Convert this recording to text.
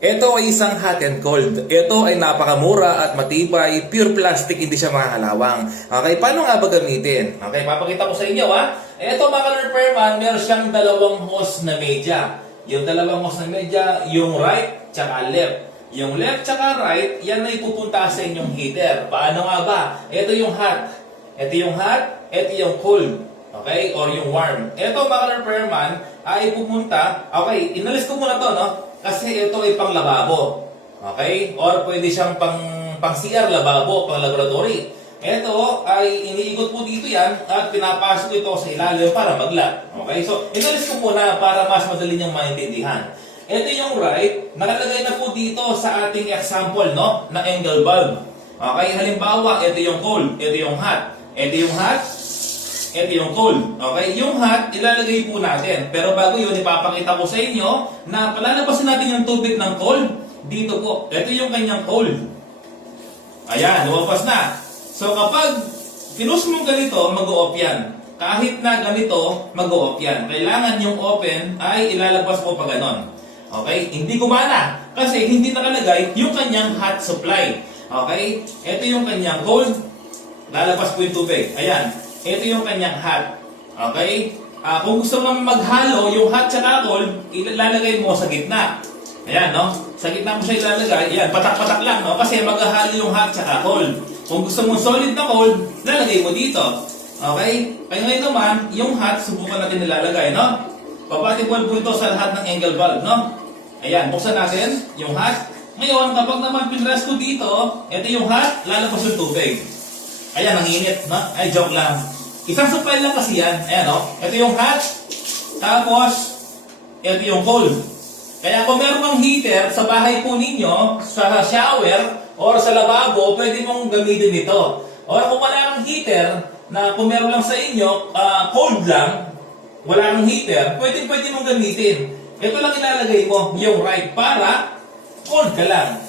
Ito ay isang hot and cold. Ito ay napakamura at matibay, pure plastic, hindi siya makakalawang. Okay, paano nga ba gamitin? Okay, papakita ko sa inyo ha. Ito mga ka-repairman, meron siyang dalawang hose na media. Yung dalawang hose na media, yung right tsaka left. Yung left tsaka right, yan ay pupunta sa inyong heater. Paano nga ba? Ito yung hot. Ito yung hot, ito yung cold. Okay? Or yung warm. Ito mga ka-repairman ay pupunta. Okay, inalis ko muna to, no? Kasi ito ay pang lababo. Okay? Or pwede siyang pang CR lababo, pang laboratory. Ito ay iniikot po dito yan at pinapasok ito sa ilalim para mag-lock. Okay? So, inalis ko muna para mas madali niyang maintindihan. Ito yung right, nakalagay na po dito sa ating example, no? Na angle bulb. Okay? Halimbawa, ito yung cold, ito yung hot. Ito yung hot, ito yung cold. Okay? Yung hot, ilalagay po natin. Pero bago yun, ipapakita ko sa inyo na palalabasin natin yung tubig ng cold. Dito po. Ito yung kanyang cold. Ayan, lumabas na. So kapag pinus mo ganito, mag-o-off yan. Kahit na ganito, mag-o-off yan. Kailangan yung open ay ilalabas mo pa ganon. Okay? Hindi gumana. Kasi hindi nakalagay yung kanyang hot supply. Okay? Ito yung kanyang cold. Lalabas po yung tubig. Ayan. Ito yung kanyang hot. Okay? Kung gusto mo maghalo, yung hot tsaka cold, ilalagay mo sa gitna. Ayan, no? Sa gitna mo siya ilalagay. Ayan, patak-patak lang, no? Kasi maghahalo yung hot tsaka cold. Kung gusto mo solid na cold, lalagay mo dito. Okay? Kaya ngayon naman, yung hot, subukan natin nilalagay, no? Compatible po ito sa lahat ng angle bulb, no? Ayan, buksan natin yung hot. Ngayon, kapag naman pinrest ko dito, ito yung hot, lalabas yung tubig. Ayan, nanginit, no? Ay, joke lang. Isang supply lang kasi yan. Ayan, no? Ito yung hot, tapos, ito yung cold. Kaya kung meron kang heater sa bahay po ninyo, sa shower, or sa lababo, pwede mong gamitin ito. Or kung wala kang heater, na kung meron lang sa inyo, cold lang, wala kang heater, pwede mong gamitin. Ito lang ilalagay mo, yung right, para cold ka lang.